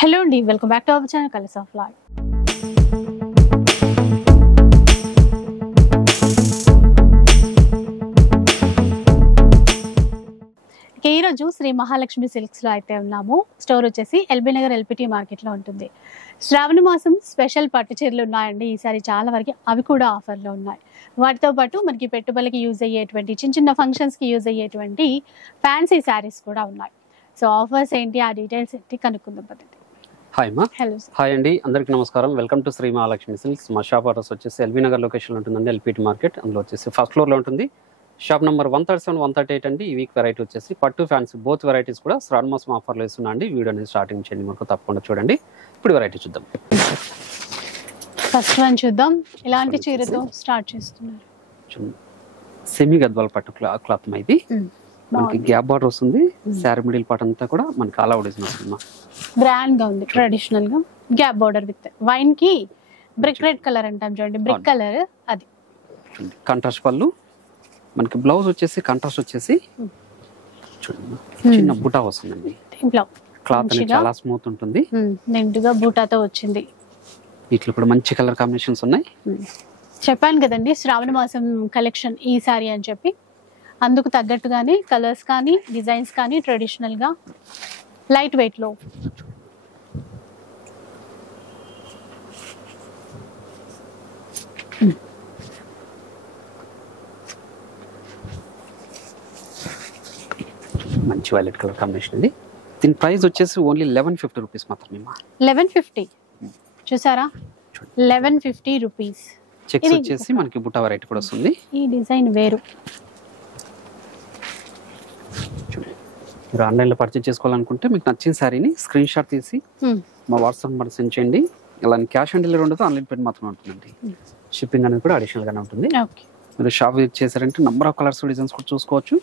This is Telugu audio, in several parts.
హలో అండి, welcome back to our channel colours of life. ఈరోజు శ్రీ మహాలక్ష్మి సిల్క్స్లో అయితే ఉన్నాము. స్టోర్ వచ్చేసి ఎల్బీ నగర్ ఎల్పిటి మార్కెట్లో ఉంటుంది. శ్రావణ మాసం స్పెషల్ పట్టు చీరలు ఉన్నాయండి ఈసారి చాలా వరకు. అవి కూడా ఆఫర్లో ఉన్నాయి. వాటితో పాటు మనకి పెట్టుబడికి యూజ్ అయ్యేటువంటి చిన్న ఫంక్షన్స్కి యూజ్ అయ్యేటువంటి ఫ్యాన్సీ శారీస్ కూడా ఉన్నాయి. సో ఆఫర్స్ ఏంటి, ఆ డీటెయిల్స్ ఏంటి కనుక్కుందాం పద్ధతి. హాయ్ మా. హలో హాయ్ అండి, అందరికీ నమస్కారం. Welcome to Sri Mahalakshmi silks. మా షాప్ అడ్రస్ వచ్చేసి ఎల్బీ నగర్ లొకేషన్లో ఉంటుందండి, ఎల్పిటి మార్కెట్. అందులో వచ్చేసి ఫస్ట్ ఫ్లోర్లో ఉంటుంది. షాప్ నెంబర్ 137, 138 అండి. ఈ వీక్ వెరైటీ వచ్చేసి పట్టు ఫ్యాన్సీ బోత్ వెరైటీస్ కూడా శ్రావణ మాసం ఆఫర్లో ఇస్తున్నా అండి. వీడియో అనేది స్టార్టింగ్ చేయండి, మనకు తప్పకుండా చూడండి. ఇప్పుడు వెరైటీ చూద్దాం. ఫస్ట్ వన్ చూద్దాం. ఇలాంటి చీరతో స్టార్ట్ చేస్తున్నారు. సెమీ గద్వాల్ పట్టు క్లాత్ ఇది. మనకి గ్యాప్ బార్డర్ వస్తుంది. శారీ మిడిల్ పార్ట్ అంతా కూడా మనకి ఆల్ అవుట్ వస్తుంది. గ్రాండ్ గా ఉంది, ట్రెడిషనల్ గా గ్యాప్ బార్డర్ విత్ వైన్ కి బ్రిక్ రెడ్ కలర్ అంటాం చూడండి, బ్రిక్ కలర్. అది కాంట్రాస్ట్ పళ్ళు. మనకి బ్లౌజ్ వచ్చేసి కాంట్రాస్ట్ వచ్చేసి చూడండి చిన్న బూటా వస్తుందండి. క్లాత్ అనేది చాలా స్మూత్ ఉంటుంది. నిండుగా బూటాతో వచ్చింది. వీటిలో కూడా మంచి కలర్ కాంబినేషన్స్ ఉన్నాయి. చెప్పాను కదండి శ్రావణ మాసం కలెక్షన్ ఈ సారీ అని చెప్పి. అందుకు తగ్గట్టుగానే కలర్స్ కానీ డిజైన్స్ కానీ ట్రెడిషనల్ గా లైట్ వెయిట్ లో మంచి వైలెట్ కలర్ కాంబినేషన్ అండి. దీని ప్రైస్ వచ్చేసి ఓన్లీ 1150 రూపీస్ మాత్రమే. 1150 చూసారా, 1150 రూపీస్. చెక్స్ వచ్చేసి మనకి బుట్ట వెరైటీ కూడా వస్తుంది. ఈ డిజైన్ వేరు. మీరు ఆన్లైన్లో పర్చేజ్ చేసుకోవాలనుకుంటే మీకు నచ్చిన శారీని స్క్రీన్ షాట్ తీసి మా వాట్సాప్ నెంబర్ సెండ్ చేయండి. ఇలా క్యాష్ ఆన్ డెలివరీ ఉండదు, ఆన్లైన్ పేమెంట్ మాత్రమే ఉంటుందండి. షిప్పింగ్ అనేది కూడా అడిషనల్ గానే ఉంటుంది. మీరు షాప్ విజిట్ చేశారంటే నంబర్ ఆఫ్ కలర్స్ డిజైన్స్ కూడా చూసుకోవచ్చు.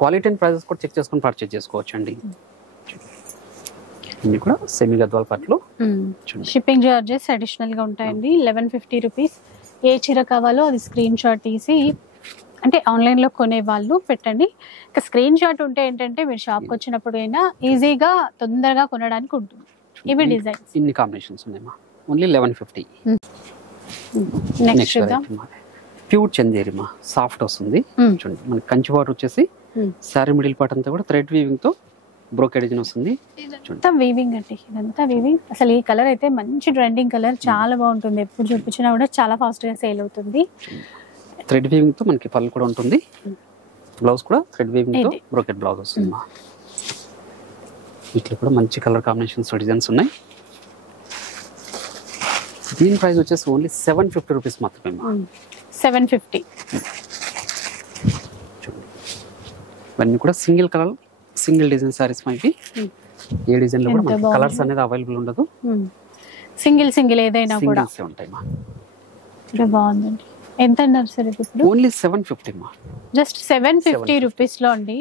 క్వాలిటీ అండ్ ప్రైజెస్ కూడా చెక్ చేసుకుని పర్చేజ్ చేసుకోవచ్చు అండి. ఇన్ని కూడా సెమీ గద్వాల్ పట్లు. షిప్పింగ్ చార్జెస్ అడిషనల్ గా ఉంటాయండి. 1150 రూపీస్. ఏ చీర కావాలో అది స్క్రీన్ షాట్ తీసి, అంటే ఆన్లైన్ లో కొనే వాళ్ళు పెట్టండి. ఇక స్క్రీన్ షాట్ ఉంటే ఏంటంటే మీరు షాప్కి వచ్చినప్పుడు అయినా ఈజీగా తొందరగా కొనడానికి ఉంటుంది. ఇవి డిజైన్స్. ఇన్ని కాంబినేషన్స్ ఉన్నాయమ్మా. ఓన్లీ 1150. నెక్స్ట్ చూద్దాం. ప్యూర్ చందేరి మా, సాఫ్ట్ వస్తుంది. చూడండి మనకి కంచి బార్డర్ వచ్చేసి శారీ మిడిల్ పార్ట్ అంతా కూడా థ్రెడ్ వీవింగ్ తో బ్రోకెడ్ డిజైన్ వస్తుంది. ఇదంతా వీవింగ్ అండి, ఇదంతా వీవింగ్. అసలు ఈ కలర్ అయితే మంచి ట్రెండింగ్ కలర్, చాలా బాగుంటుంది. ఎప్పుడు చూపించినా కూడా చాలా ఫాస్ట్ గా సేల్ అవుతుంది. థ్రెడ్ వీవింగ్ తో మనకి పళ్ళు కూడా ఉంటుంది. బ్లౌజ్ కూడా థ్రెడ్ వీవింగ్ తో బ్రోకెడ్ బ్లౌజ్ వస్తుంది. వీటిలో కూడా మంచి కలర్ కాంబినేషన్స్ డిజైన్స్ ఉన్నాయి. దీని ప్రైస్ వచ్చేసి ఓన్లీ 750 రూపీస్ మాత్రమే. 750. ఇవన్నీ కూడా single colour single design saris మనకి. ఏ డిజైన్ లో కూడా కలర్స్ అనేది అవైలబుల్ ఉండదు. సింగిల్ ఏదైనా కూడా ఉంటాయి. బాగుందండి. ఎంత అన్నారు సార్ ఇప్పుడు? ఓన్లీ 750 మా. జస్ట్ 750 రూపీస్ లో అండి.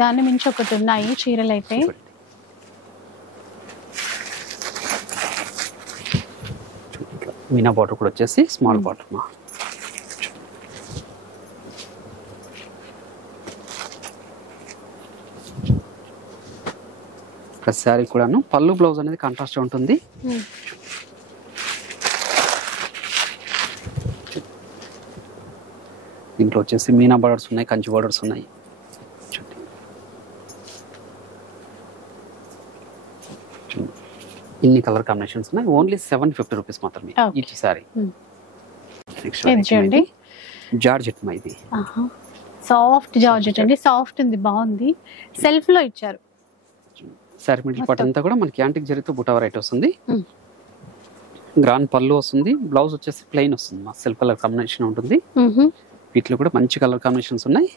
దాన్ని మించి ఒకటి ఉన్నాయి చీరలు అయితే. మీనా బార్డర్ కూడా వచ్చేసి స్మాల్ బార్డర్ మా. ప్రతి శారీ కూడాను పళ్ళు బ్లౌజ్ అనేది కాంట్రాస్ట్ ఉంటుంది. దీంట్లో వచ్చేసి మీనా బార్డర్స్ ఉన్నాయి, కంచి బార్డర్స్ ఉన్నాయి. ఇన్ని కలర్ కాంబినేషన్స్ ఉన్నాయి. ఓన్లీ 750 రూపీస్ మాత్రమే ఈచ్ శారీ. జార్జెట్ మా, ఇది సాఫ్ట్ జార్జెట్ అండి. సాఫ్ట్ ఉంది, బాగుంది. సెల్ఫ్ లో ఇచ్చారు. శారీ మిడిల్ పార్ట్ అంతా కూడా మనకి యాంటిక్ జరీతో బుట్ట వెరైటీ వస్తుంది. గ్రాండ్ పళ్ళు వస్తుంది. బ్లౌజ్ వచ్చేసి ప్లెయిన్ వస్తుంది మా, సెల్ఫ్ కలర్ కాంబినేషన్ ఉంటుంది. వీటిలో కూడా మంచి కలర్ కాంబినేషన్స్ ఉన్నాయి.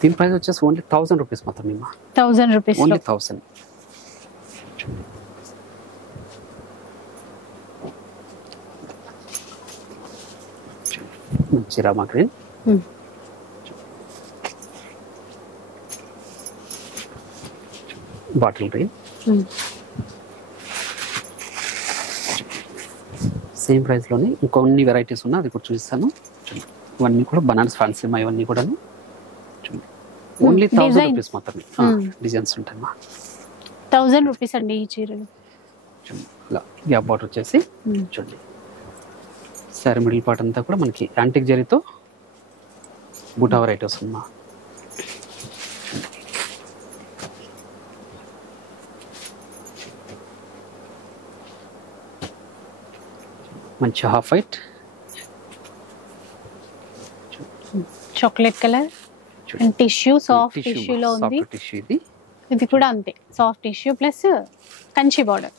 దీని ప్రైస్ వచ్చేసి ఓన్లీ 1000 రూపీస్ మాత్రమే. 1000 రూపీస్, ఓన్లీ 1000. మంచి Rama green. Bottle green. Same price లోనే ఇంకొన్ని వెరైటీస్ ఉన్నాయి, అది కూడా చూపిస్తాను. ఇవన్నీ కూడా బనారస్ ఫ్యాన్సీ ఇవన్నీ కూడా ఓన్లీ 1000 రూపీస్ మాత్రమే డిజైన్స్ ఉంటాయి. 1000 రూపీస్ అండి ఈ చీరలు. ఇలా గ్యాప్ బార్డర్ వచ్చేసి చూడండి. సారీ మిడిల్ పార్ట్ అంతా కూడా మనకి యాంటిక్ జరీతో బూటా వెరైటీ వస్తుందమ్మా. మంచి half white, chocolate colour and tissue, soft టిష్యూలో ఉంది. టిష్యూ ఇది. ఇది కూడా అంతే, soft tissue plus Kanchi border.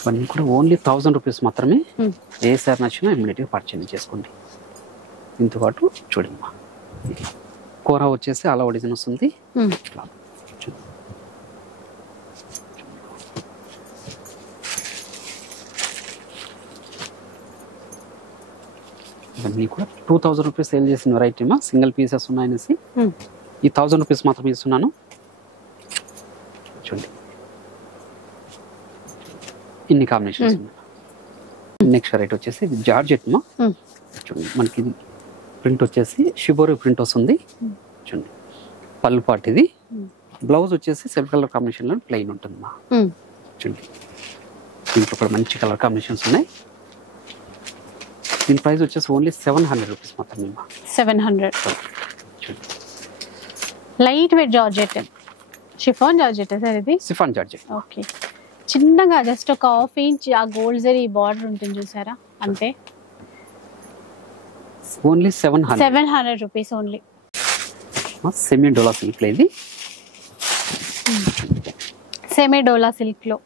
ఇవన్నీ కూడా ఓన్లీ 1000 రూపీస్ మాత్రమే. ఏ సార్ నచ్చినా ఇమ్మీడియట్గా పర్చేజ్ చేసుకోండి. దీంతో పాటు చూడండి మా కూర వచ్చేసి అలా డిజైన్ వస్తుంది. ఇవన్నీ కూడా 2000 రూపీస్ సేల్ చేసిన వెరైటీ మా. సింగిల్ పీసెస్ ఉన్నాయనేసి ఈ 1000 రూపీస్ మాత్రమే ఇస్తున్నాను. చూడండి ఇన్ని కాంబినేషన్స్ ఉన్నాయి. నెక్స్ట్ వెరైటీ వచ్చేసి ఇది జార్జెట్ మా. చూడండి మనకి ఇది ప్రింట్ వచ్చేసి షిబోరి ప్రింట్ వస్తుంది. చూడండి పళ్ళు పార్ట్ ఇది. బ్లౌజ్ వచ్చేసి సెల్ఫ్ కలర్ కాంబినేషన్ లో ప్లెయిన్ ఉంటుంది మా. చూడండి దీంట్లో కూడా మంచి కలర్ కాంబినేషన్స్ ఉన్నాయి. దీని ప్రైస్ వచ్చేసి ఓన్లీ 700 రూపీస్ మాత్రమే. 700. Light weight georgette, chiffon georgette sir ఇది. Chiffon georgette. ఓకే, చిన్నగా జస్ట్ ఒక హాఫ్ ఇంచ్ ఆ గోల్డ్ జరీ బార్డర్ ఉంటుంది చూసారా, అంతే. Only 700 rupees only. Semi dola silk ఇది. సెమీ డోలా సిల్క్ లో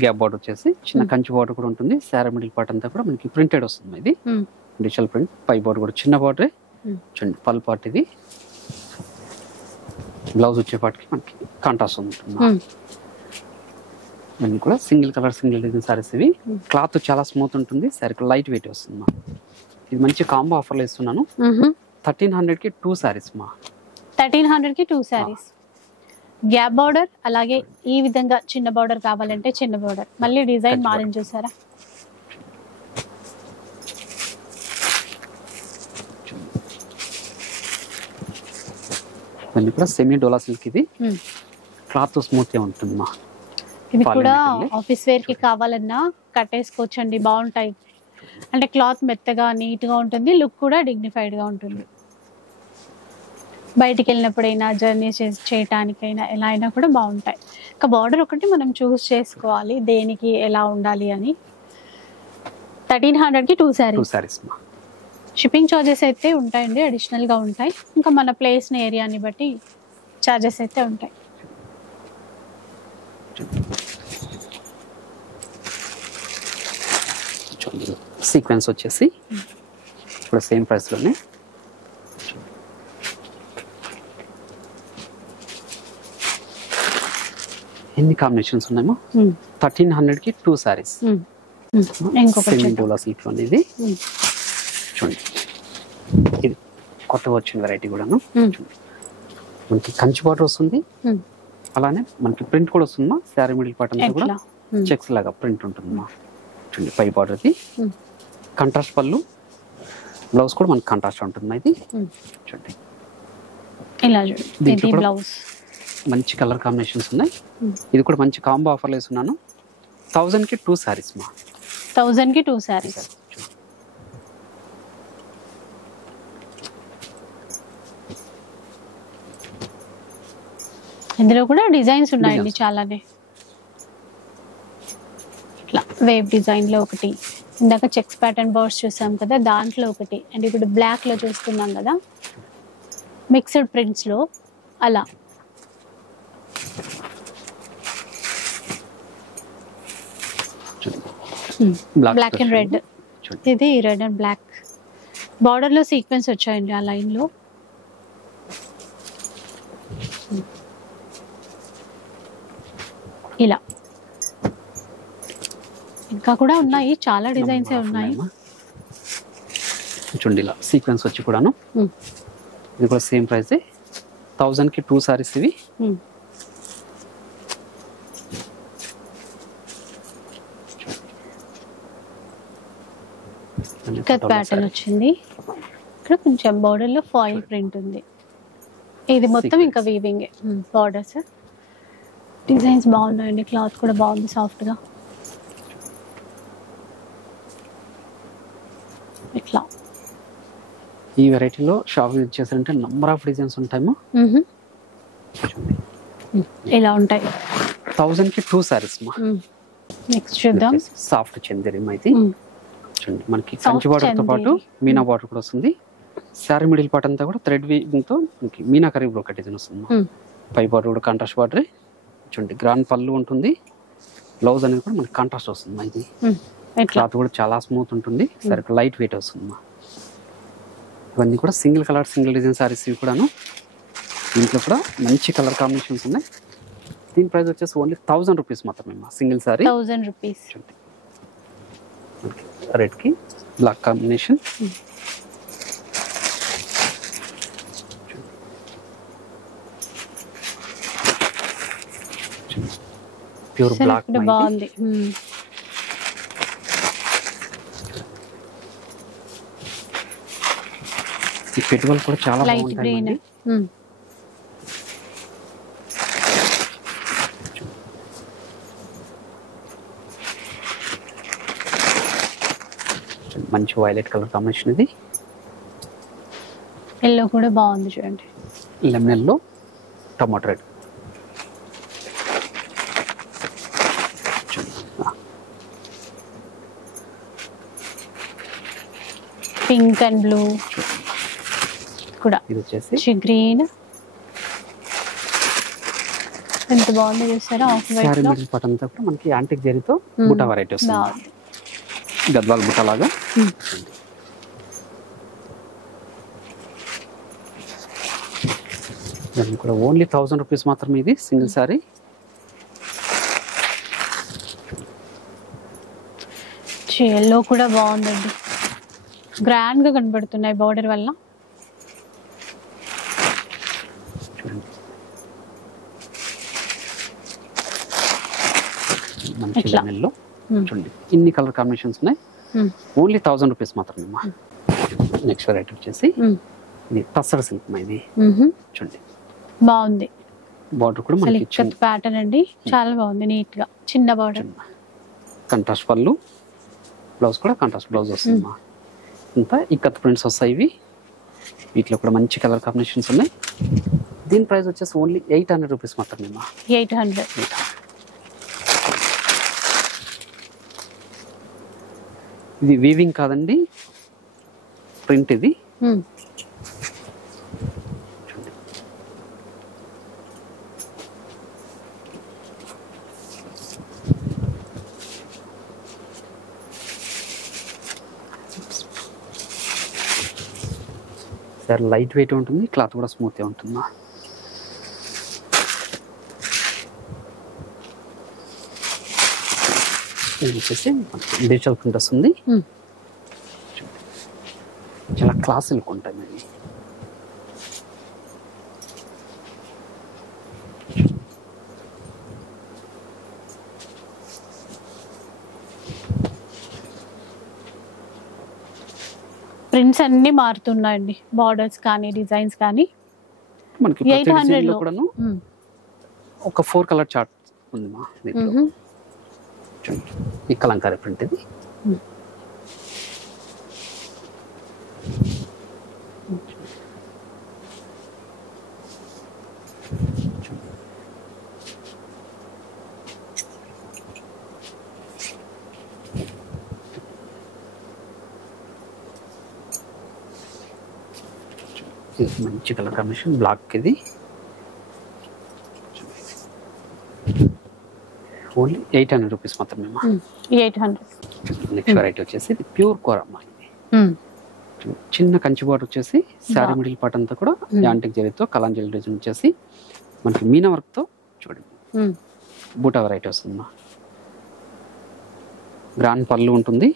గ్యాప్ బార్డర్ వచ్చేసి చిన్న కంచి బార్డర్ కూడా ఉంటుంది. సారీ మిడిల్ పార్ట్ అంతా కూడా మనకి ప్రింటెడ్ వస్తుంది. ఇది డిజిటల్ ప్రింట్. పై బార్డర్ కూడా చిన్న బార్డర్. చూడండి పల్ పార్ట్ ఇది. బ్లౌజ్ వచ్చే పార్ట్కి మనకి కాంట్రాస్ట్ ఉంటుంది. ఇవన్నీ కూడా single colour single design saris ఇవి. క్లాత్ చాలా స్మూత్ ఉంటుంది. సారీ లైట్ వెయిట్ వస్తుంది. ఇది మంచి కాంబో ఆఫర్లో ఇస్తున్నాను. 1300కి 2 సారీస్ మా. 1300కి 2 సారీస్. గ్యాప్ బార్డర్, అలాగే ఈ విధంగా చిన్న బార్డర్ కావాలంటే చిన్న బార్డర్. మళ్ళీ డిజైన్ మారింది చూసారా. ఇవన్నీ కూడా సెమీ డోలా సిల్క్ ఇది. క్లాత్ స్మూత్ గా ఉంటుంది మా. ఇది కూడా ఆఫీస్ వేర్ కి కావాలన్నా కట్టేసుకోవచ్చండి, బాగుంటాయి. అంటే క్లాత్ మెత్తగా నీట్ గా ఉంటుంది, లుక్ కూడా డిగ్నిఫైడ్ గా ఉంటుంది. బయటికి వెళ్ళినప్పుడైనా జర్నీ చేయటానికైనా ఎలా అయినా కూడా బాగుంటాయి. ఇంకా బార్డర్ ఒకటి మనం చూస్ చేసుకోవాలి దేనికి ఎలా ఉండాలి అని. 1300కి 2 సారీస్. షిప్పింగ్ చార్జెస్ అయితే ఉంటాయండి, అడిషనల్ గా ఉంటాయి. ఇంకా మన ప్లేస్ ఏరియాని బట్టి చార్జెస్ అయితే ఉంటాయి. సీక్వెన్స్ వచ్చేసి ఇప్పుడు సేమ్ ప్రైస్ లోనే. ఎన్ని కాంబినేషన్స్ ఉన్నాయో. 1300కి 2 సారీస్. సెమీ డోలా సిల్క్ లోనే ఇది. చూడండి ఇది కొత్తగా వచ్చిన వెరైటీ కూడాను. మనకి కంచి బార్డర్ వస్తుంది, అలానే మనకి ప్రింట్ కూడా వస్తుందమ్మా. శారీ మిడిల్ పార్ట్ అంతా కూడా చెక్స్ లాగా ప్రింట్ ఉంటుందమ్మా. చూడండి పై బార్డర్ ఇది. కాంట్రాస్ట్ పళ్ళు, బ్లౌజ్ కూడా మనకి కాంట్రాస్ట్ ఉంటుంది. ఇది చూడండి ఇలా చూడండి బ్లౌజ్. మంచి కలర్ కాంబినేషన్స్ ఉన్నాయి. ఇది కూడా మంచి కాంబో ఆఫర్లు వేస్తున్నాను. 1000కి 2 సారీస్ మా. 1000కి 2 సారీస్. ఇందులో కూడా డిజైన్స్ ఉన్నాయండి చాలానే. ఇట్లా వేవ్ డిజైన్ లో ఒకటి, ఇందాక చెక్స్ ప్యాటర్న్ బర్డ్స్ చూసాం కదా దాంట్లో ఒకటి, అండ్ ఇప్పుడు బ్లాక్ లో చూస్తున్నాం కదా మిక్స్డ్ ప్రింట్స్ లో అలా. Black and red. ఇది రెడ్ అండ్ బ్లాక్ బార్డర్ లో సీక్వెన్స్ వచ్చాయండి ఆ లైన్ లో. ఇలా ఇంకా కూడా ఉన్నాయి, చాలా డిజైన్స్ ఉన్నాయి. చూడండి ఇలా సీక్వెన్స్ వచ్చి కూడాను. ఇది కూడా సేమ్ ప్రైస్. 1000కి 2 సారీస్ ఇవి. కట్ ప్యాటర్న్ వచ్చింది. ఇక్కడ కొంచెం బార్డర్ లో ఫాయిల్ ప్రింట్ ఉంది. ఇది మొత్తం ఇంకా వీవింగ్ బార్డర్స్. డిజైన్స్ బాగున్నాయండి, క్లాత్ కూడా బాగుంది సాఫ్ట్ గా. ఇట్లా ఈ వెరైటీలో షాప్ యూజ్ చేశారంటే నంబర్ ఆఫ్ డిజైన్స్ ఉంటాయేమో. ఇలా ఉంటాయి. 1000 కి 2 సారీస్ మా. నెక్స్ట్ చూద్దాం. సాఫ్ట్ చందేరి ఇది చూడండి, మనకి కంచి బార్డర్ తో పాటు మీనా బార్డర్ కూడా వస్తుంది. శారీ మిడిల్ పార్ట్ అంతా కూడా థ్రెడ్ వీవింగ్ తో మనకి మీనా కరీ బ్రోకెట్ డిజైన్ వస్తుంది. పై బార్డర్ కూడా కాంట్రాస్ట్ బార్డర్ చూడండి, గ్రాండ్ పళ్ళు ఉంటుంది. బ్లౌజ్ అనేది కూడా మనకి కాంట్రాస్ట్ వస్తుంది. ఇది క్లాత్ కూడా చాలా స్మూత్ ఉంటుంది, సరే లైట్ వెయిట్ వస్తుంది. ఇవన్నీ కూడా single colour single design saris కూడాను. దీంట్లో కూడా మంచి కలర్ కాంబినేషన్స్ ఉన్నాయి. దీని ప్రైస్ వచ్చేసి ఓన్లీ 1000 రూపీస్ మాత్రమే సింగిల్ సారీ. 1000 రూపీస్. రెడ్ కి బ్లాక్ కాంబినేషన్. ప్యూర్ బ్లాక్ బాగుంది. ఈ పెట్టుబడులు కూడా చాలా బాగుంటాయి. మంచి వైలెట్ కలర్ కాంబినేషన్. ఇది ఎల్లో కూడా బాగుంది చూడండి, lemon yellow tomato red. Pink and blue కూడా. ఇది వచ్చేసి గ్రీన్. ఎంత బాగుంది చూసారా. ఆఫ్ వైట్ లో పార్ట్ అంతా కూడా మనకి యాంటిక్ జరీతో బుట్ట వెరైటీ వస్తుంది. గద్వాల బుట్ట లాగా. దాన్ని కూడా ఓన్లీ 1000 రూపీస్ మాత్రమే. ఇది సింగిల్ సారీ. ఎల్లో కూడా బాగుందండి, గ్రాండ్ గా కనబడుతున్నాయి బార్డర్ వల్ల. మంచి లెమన్ లో చూడండి, ఇన్ని కలర్ కాంబినేషన్స్ ఉన్నాయి. ఓన్లీ 1000 రూపీస్ మాత్రమే. నెక్స్ట్ వెరైటీ వచ్చేసి ఇది టస్సర్ సిల్క్ మా. ఇది చూడండి బాగుంది. బార్డర్ కూడా మనకి ఇక్కత్ ప్యాటర్న్ అండి, చాలా బాగుంది. నీట్ గా చిన్న బార్డర్. కాంట్రాస్ట్ పళ్ళు, బ్లౌజ్ కూడా కాంట్రాస్ట్ బ్లౌజ్ వస్తుంది. అంతా ఇక్కత్ ప్రింట్స్ వస్తాయి. ఇవి వీటిలో కూడా మంచి కలర్ కాంబినేషన్స్ ఉన్నాయి. దీని ప్రైస్ వచ్చేసి ఓన్లీ 800 రూపీస్ మాత్రమే. 800. ఇది వీవింగ్ కాదండి, ప్రింట్. ఇది సార్ లైట్ వెయిట్ ఉంటుంది, క్లాత్ కూడా స్మూత్ గా ఉంటుంది. ఇది వచ్చేసి డిజిటల్ ప్రింట్ వస్తుంది. చాలా క్లాస్ లుక్ ఉంటాయి. మరి ప్రింట్స్ అన్ని మారుతున్నాయండి, బార్డర్స్ కానీ డిజైన్స్ కానీ. మనకి 800 లో కూడాను ఒక 4 కలర్ చార్ట్ ఉంది మా. ఈ కలంకారీ ప్రింట్. ఇది మంచి కలర్ కాంబినేషన్, బ్లాక్. ఇది ఓన్లీ 800 రూపీస్ మాత్రమే. 800. నెక్స్ట్ వెరైటీ వచ్చేసి ఇది ప్యూర్ కోరమ్మ. ఇది చిన్న కంచి బార్డర్ వచ్చేసి శారీ మిడిల్ పార్ట్ అంతా కూడా యాంటిక్ జరీతో కలాంజలి డిజైన్ వచ్చేసి మనకి మీనా వర్క్ తో చూడండి బూటా వెరైటీ వస్తుంది. గ్రాండ్ పళ్ళు ఉంటుంది,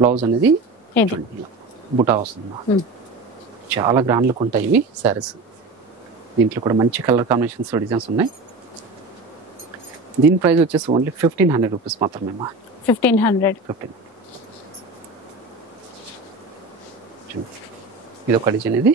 బ్లౌజ్ అనేది బుటా వస్తుంది. చాలా గ్రాండ్ లుక్ ఉంటాయి ఇవి సారీస్. దీంట్లో కూడా మంచి కలర్ కాంబినేషన్స్ డిజైన్స్ ఉన్నాయి. దీని ప్రైస్ వచ్చేసి ఓన్లీ 1500 రూపీస్ మాత్రమే. 1500. ఇది ఒక డిజైన్. ఇది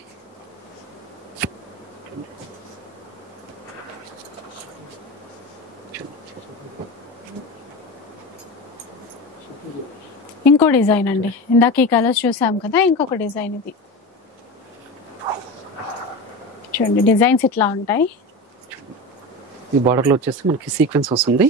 ఇంకో డిజైన్ అండి. ఇందాక ఈ కలర్స్ చూసాం కదా, ఇంకొక డిజైన్ ఇది. చూడండి డిజైన్స్ ఇట్లా ఉంటాయి. ఈ బార్డర్ లో వచ్చేసి మనకి సీక్వెన్స్ వస్తుంది.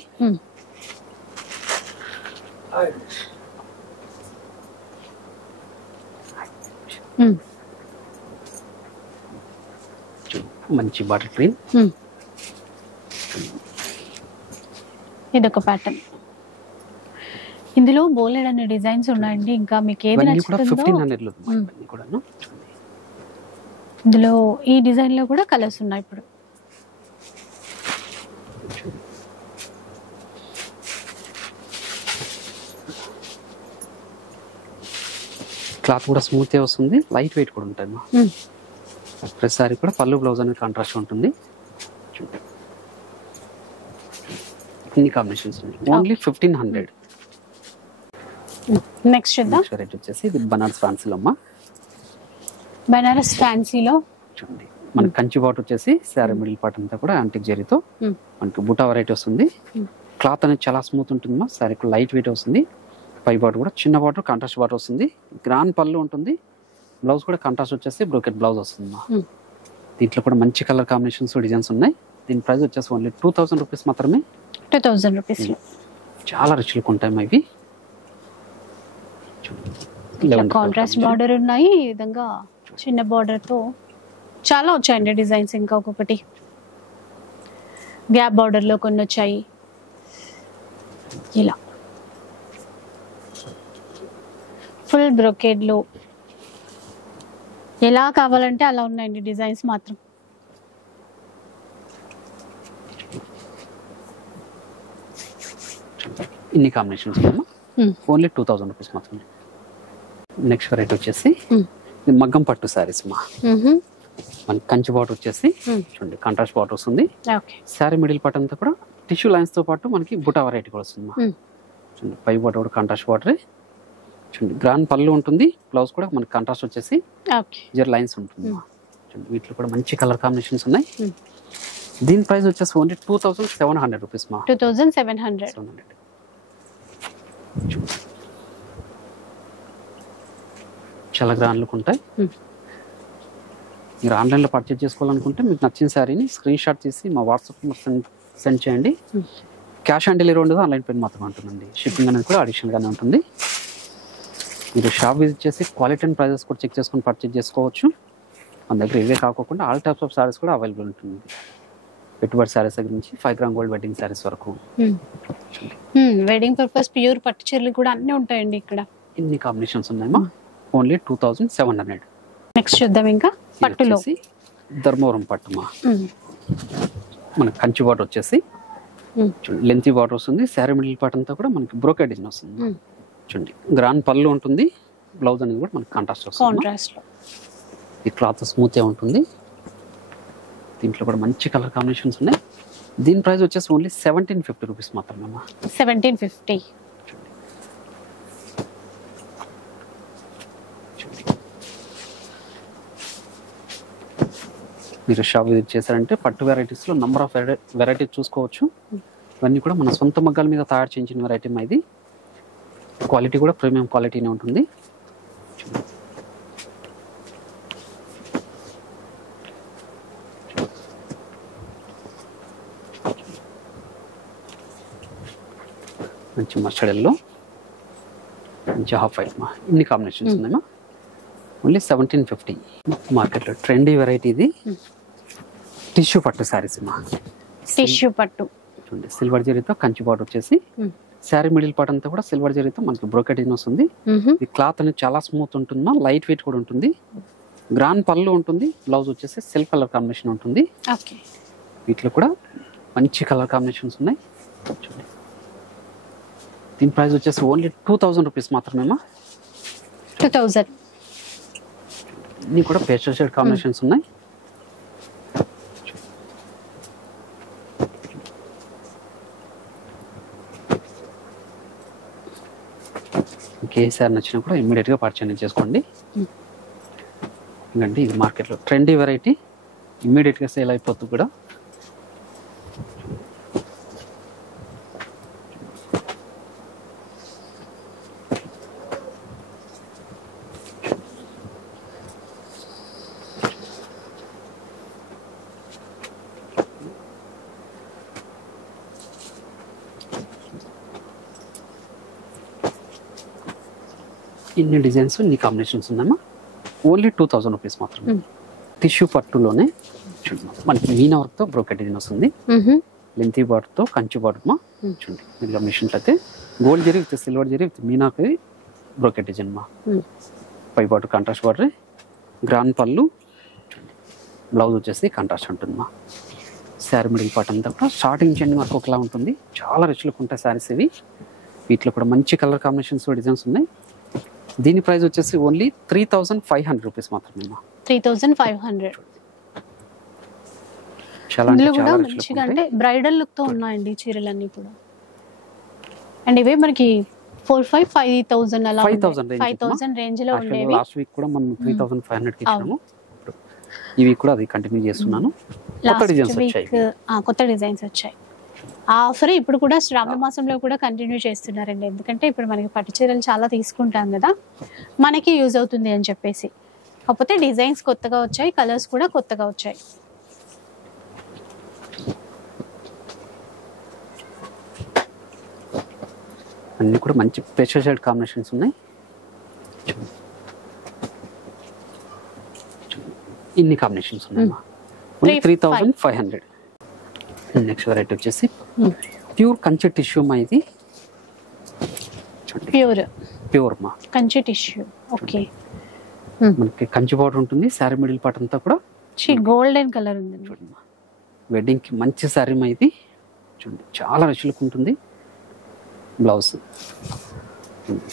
మంచి బార్డర్ గ్రీన్. ఇదొక ప్యాటర్న్. ఇందులో బోలెడ్ అనే డిజైన్స్ ఉన్నాయండి. ఇంకా మీకు ఏది నచ్చుతుందో. ఇందులో ఈ డిజైన్ లో కూడా కలర్స్ ఉన్నాయి. ఇప్పుడు క్లాత్ కూడా స్మూత్ వస్తుంది, లైట్ వెయిట్ కూడా ఉంటాయి. ప్రతిసారి కూడా పళ్ళు బ్లౌజ్ అనేది కాంట్రాస్ట్ ఉంటుంది. ఇన్ని కాంబినేషన్స్ ఓన్లీ 1500. నెక్స్ట్ చూద్దాం. రేట్ వచ్చేసి ఇది బనారస్ ఫ్యాన్సీలో అమ్మా. బనారస్ ఫ్యాన్సీలో చూడండి మన కంచి బాట్ వచ్చేసి శారీ మిడిల్ పార్ట్ అంతా కూడా యాంటిక్ జరీతో మనకి బుటా వెరైటీ వస్తుంది. క్లాత్ అనేది చాలా స్మూత్ ఉంటుందమ్మా. శారీ కూడా లైట్ వెయిట్ వస్తుంది. పై బాట్ కూడా చిన్న బాటర్ కాంట్రాస్ట్ బాటర్ వస్తుంది. గ్రాండ్ పళ్ళు ఉంటుంది. బ్లౌజ్ కూడా కాంట్రాస్ట్ వచ్చేసి బ్రోకెట్ బ్లౌజ్ వస్తుందమ్మా. దీంట్లో కూడా మంచి కలర్ కాంబినేషన్స్ డిజైన్స్ ఉన్నాయి. దీని ప్రైస్ వచ్చేసి ఓన్లీ 2000 రూపీస్ మాత్రమే. 2000 రూపీస్. చాలా రిచ్ లుక్ ఉంటాయి ఇవి. కాంట్రాస్ట్ బార్డర్ ఉన్నాయి. ఈ విధంగా చిన్న బార్డర్ తో చాలా వచ్చాయండి డిజైన్స్. ఇంకా ఒక్కొక్కటి గ్యాప్ బార్డర్ లో కొన్ని వచ్చాయి. ఇలా ఫుల్ బ్రోకేడ్ లో ఎలా కావాలంటే అలా ఉన్నాయండి డిజైన్స్ మాత్రం. ఇన్ని కాంబినేషన్స్ ఓన్లీ 2000 రూపీస్ మాత్రమే. నెక్స్ట్ వెరైటీ వచ్చేసి మగ్గం పట్టు సారీస్ మా. మనకి కంచి బాటర్ వచ్చేసి చూడండి కాంట్రాస్ట్ బాటర్ వస్తుంది. శారీ మిడిల్ పార్ట్ అంతా కూడా టిష్యూ లైన్స్ తో పాటు మనకి బుటా వెరైటీ కూడా వస్తుంది. చూడండి పై బాటర్ కూడా కాంట్రాస్ట్ బాటర్. చూడండి గ్రాండ్ పళ్ళు ఉంటుంది. బ్లౌజ్ కూడా మనకి కాంట్రాస్ట్ వచ్చేసి జర్ లైన్స్ ఉంటుంది. చూడండి వీటిలో కూడా మంచి కలర్ కాంబినేషన్స్ ఉన్నాయి. దీని ప్రైస్ వచ్చేసి ఓన్లీ 2700 రూపీస్ మా. 2700. చాలా గ్రాండ్ లుక్ ఉంటాయి. మీరు ఆన్లైన్లో పర్చేజ్ చేసుకోవాలనుకుంటే మీకు నచ్చిన శారీని స్క్రీన్ షాట్ తీసి మా వాట్సాప్ సెండ్ చేయండి. క్యాష్ ఆన్ డెలివరీ ఉండదు, ఆన్లైన్ పేమెంట్ మాత్రమే ఉంటుందండి. షిప్పింగ్ అనేది కూడా అడిషనల్గానే ఉంటుంది. మీరు షాప్ విజిట్ చేసి క్వాలిటీ అండ్ ప్రైజెస్ కూడా చెక్ చేసుకొని పర్చేజ్ చేసుకోవచ్చు. మన దగ్గర ఇవే కాకుండా ఆల్ టైప్స్ ఆఫ్ శారీస్ కూడా అవైలబుల్ ఉంటుంది. పెట్టుబడి శారీస్ దగ్గర నుంచి 5 గ్రామ్ గోల్డ్ వెడ్డింగ్ శారీస్ వరకు. వెడ్డింగ్ పర్పస్ ప్యూర్ పట్టు చీరలు కూడా అన్నీ ఉంటాయండి ఇక్కడ. ఇన్ని కాంబినేషన్స్ ఉన్నాయమ్మా. ఓన్లీ 2700. నెక్స్ట్ చూద్దాం. ఇంకా పట్టులో ధర్మవరం పట్టుమా. మన కంచి బాటర్ వచ్చేసి లెంతీ బాటర్ వస్తుంది. శారీ మిడిల్ పార్ట్ అంతా కూడా మనకి బ్రోకెట్ డిజైన్ వస్తుంది. చూడండి గ్రాండ్ పళ్ళు ఉంటుంది. బ్లౌజ్ అనేది కూడా మనకి కాంట్రాస్ట్ వస్తుంది. ఈ క్లాత్ స్మూత్ గా ఉంటుంది. దీంట్లో కూడా మంచి కలర్ కాంబినేషన్స్ ఉన్నాయి. దీని ప్రైస్ వచ్చేసి ఓన్లీ 1750 రూపీస్ మాత్రమే. 1750. మీరు షాప్ విజిట్ చేశారంటే పట్టు వెరైటీస్లో నంబర్ ఆఫ్ వెరైటీస్ చూసుకోవచ్చు. ఇవన్నీ కూడా మన సొంత మగ్గాల మీద తయారు చేయించిన వెరైటీ ఇది. క్వాలిటీ కూడా ప్రీమియం క్వాలిటీనే ఉంటుంది. మంచి మస్టర్డ్ ఎల్లో, మంచి హాఫ్ వైట్ మా. ఇన్ని కాంబినేషన్స్ ఉన్నాయమ్మా. ఓన్లీ 1750. మార్కెట్లో ట్రెండీ వెరైటీ ఇది. టిష్యూ పట్టు శారీస్ మా. టిష్యూ పట్టు చూడండి సిల్వర్ జరీతో కంచి బార్డర్ వచ్చేసి శారీ మిడిల్ పార్ట్ అంతా కూడా సిల్వర్ జరీతో మనకి బ్రోకెట్ వస్తుంది. ఈ క్లాత్ అనేది చాలా స్మూత్ ఉంటుంది, లైట్ వెయిట్ కూడా ఉంటుంది. గ్రాండ్ పళ్ళు ఉంటుంది. బ్లౌజ్ వచ్చేసి సిల్క్ కలర్ కాంబినేషన్ ఉంటుంది. వీటిలో కూడా మంచి కలర్ కాంబినేషన్స్ ఉన్నాయి. చూడండి దీని ప్రైస్ వచ్చేసి ఓన్లీ 2000 రూపీస్ మాత్రమేమా. 2000. ఇన్ని కూడా పేస్టల్ షేడ్ కాంబినేషన్స్ ఉన్నాయి. ఇంకే సార్ నచ్చినా కూడా ఇమ్మీడియట్గా పర్చేజ్ చేసుకోండి. ఇదండి ఇది మార్కెట్లో ట్రెండీ వెరైటీ, ఇమ్మీడియట్గా సేల్ అయిపోతుంది కూడా. ఇన్ని డిజైన్స్, ఇన్ని కాంబినేషన్స్ ఉన్నాయమ్మా. ఓన్లీ 2000 రూపీస్ మాత్రమే. టిష్యూ పట్టులోనే చూడండి, మనకి మీనా వర్క్తో బ్రోకెట్ డిజైన్ వస్తుంది. లెంతీ బార్డర్తో కంచి బార్డర్ మా చూడండి. మీరు గమనించినట్లయితే gold zari with silver zari with మీనాకి బ్రోకెట్ డిజైన్ మా. పై బార్డర్ కాంట్రాస్ట్ బార్డర్, గ్రాండ్ పళ్ళు, బ్లౌజ్ వచ్చేసి కాంట్రాస్ట్ ఉంటుంది మా. శారీ మిడిల్ పార్ట్ అంతా కూడా స్టార్టింగ్ ఎండింగ్ వరకు ఒకలా ఉంటుంది. చాలా రిచ్ లుక్ ఉంటాయి శారీస్ ఇవి. వీటిలో కూడా మంచి కలర్ కాంబినేషన్స్ డిజైన్స్ ఉన్నాయి. దీని ప్రైస్ వచ్చేసి ఓన్లీ 3500 రూపీస్ మాత్రమే. 3500. చాలా మంచిగా అంటే బ్రైడల్ లుక్ తో ఉన్నాయండి చీరలన్నీ కూడా. అండ్ ఇవే మనకి 4500 అలా 5000 రేంజ్ లో ఉండేవి. లాస్ట్ వీక్ కూడా మనం 3500 కి ఇచ్చాము. ఈ వీక్ కూడా అది కంటిన్యూ చేస్తున్నాను. కొత్త డిజైన్స్ వచ్చాయి. ఆ ఆఫర్ ఇప్పుడు కూడా శ్రావణ మాసంలో కూడా కంటిన్యూ చేస్తున్నారండి. ఎందుకంటే ఇప్పుడు మనకి పట్టు చీరలు చాలా తీసుకుంటాం కదా, మనకి యూజ్ అవుతుంది అని చెప్పేసి. కాకపోతే డిజైన్స్ కొత్తగా వచ్చాయి, కలర్స్ కూడా కొత్తగా వచ్చాయి. అన్ని కూడా మంచి పేస్టల్ షేడ్ కాంబినేషన్స్ ఉన్నాయి. ఇన్ని కాంబినేషన్స్ ఉన్నాయి. 3500. నెక్స్ట్ వెరైటీ వచ్చేసి ప్యూర్ కంచి టిష్యూ మా. ఇది ప్యూర్ మా కంచి టిష్యూ. ఓకే, మనకి కంచి బార్డర్ ఉంటుంది. శారీ మిడిల్ పార్ట్ అంతా కూడా గోల్డెన్ కలర్ ఉంది చూడండి. వెడ్డింగ్ కి మంచి శారీ మా ఇది. చూడండి చాలా రిచ్ లుక్ ఉంటుంది. బ్లౌజ్,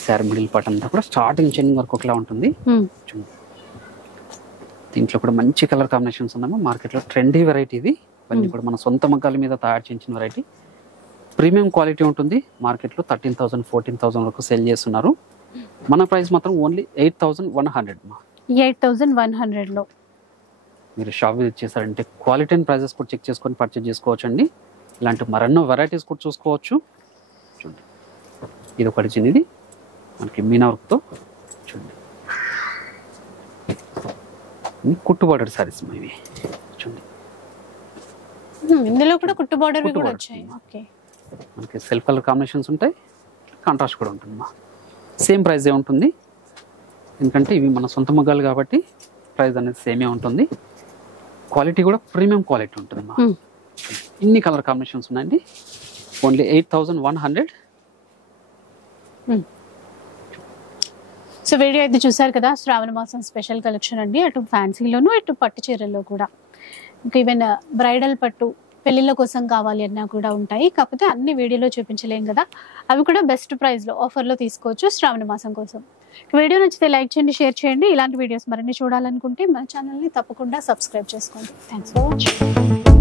శారీ మిడిల్ పార్ట్ అంతా కూడా స్టార్టింగ్ చెన్నింగ్ వరకు ఒకలా ఉంటుంది. చూడండి దీంట్లో కూడా మంచి కలర్ కాంబినేషన్స్ ఉన్నాము. మార్కెట్లో ట్రెండీ వెరైటీ ఇది. ఇవన్నీ కూడా మన సొంత మగ్గాల మీద తయారు చేయించిన వెరైటీ. ప్రీమియం క్వాలిటీ ఉంటుంది. మార్కెట్లో 13,000 14,000 వరకు సేల్ చేస్తున్నారు. మన ప్రైస్ మాత్రం ఓన్లీ 8100 మా. 8100 లో మీరు షాప్ విజిట్ చేశారంటే క్వాలిటీ అండ్ ప్రైజెస్ కూడా చెక్ చేసుకొని పర్చేజ్ చేసుకోవచ్చు అండి. ఇలాంటి మరెన్నో వెరైటీస్ కూడా చూసుకోవచ్చు. చూడండి ఇది ఒకటి చిన్నది మనకి మీనా వర్క్తో చూడండి. కుట్టుబార్డర్ సారీస్ ఇవి చూడండి. ఇందులో కూడా కుట్టు బార్డర్ కూడా వచ్చాయి. ఓకే, మనకి సెల్ఫ్ కలర్ కాంబినేషన్స్ ఉంటాయి, కాంట్రాస్ట్ కూడా ఉంటుంది మా. సేమ్ ప్రైస్ ఉంటుంది, ఎందుకంటే ఇవి మన సొంత మగ్గాలు కాబట్టి ప్రైస్ అనేది సేమే ఉంటుంది. క్వాలిటీ కూడా ప్రీమియం క్వాలిటీ ఉంటుంది మా. ఇన్ని కలర్ కాంబినేషన్స్ ఉన్నాయండి. ఓన్లీ 8100. సో వీడియో అయితే చూసారు కదా, శ్రావణ మాసం స్పెషల్ కలెక్షన్ అండి. అటు ఫ్యాన్సీలోను ఇటు పట్టు చీరల్లో కూడా. ఇంకా ఈవెన్ బ్రైడల్ పట్టు పెళ్లిళ్ళ కోసం కావాలి అన్నా కూడా ఉంటాయి. కాకపోతే అన్ని వీడియోలో చూపించలేం కదా, అవి కూడా బెస్ట్ ప్రైస్లో ఆఫర్లో తీసుకోవచ్చు శ్రావణ మాసం కోసం. వీడియో నచ్చితే లైక్ చేయండి, షేర్ చేయండి. ఇలాంటి వీడియోస్ మరిన్ని చూడాలనుకుంటే మన ఛానల్ని తప్పకుండా సబ్స్క్రైబ్ చేసుకోండి. Thanks for watching.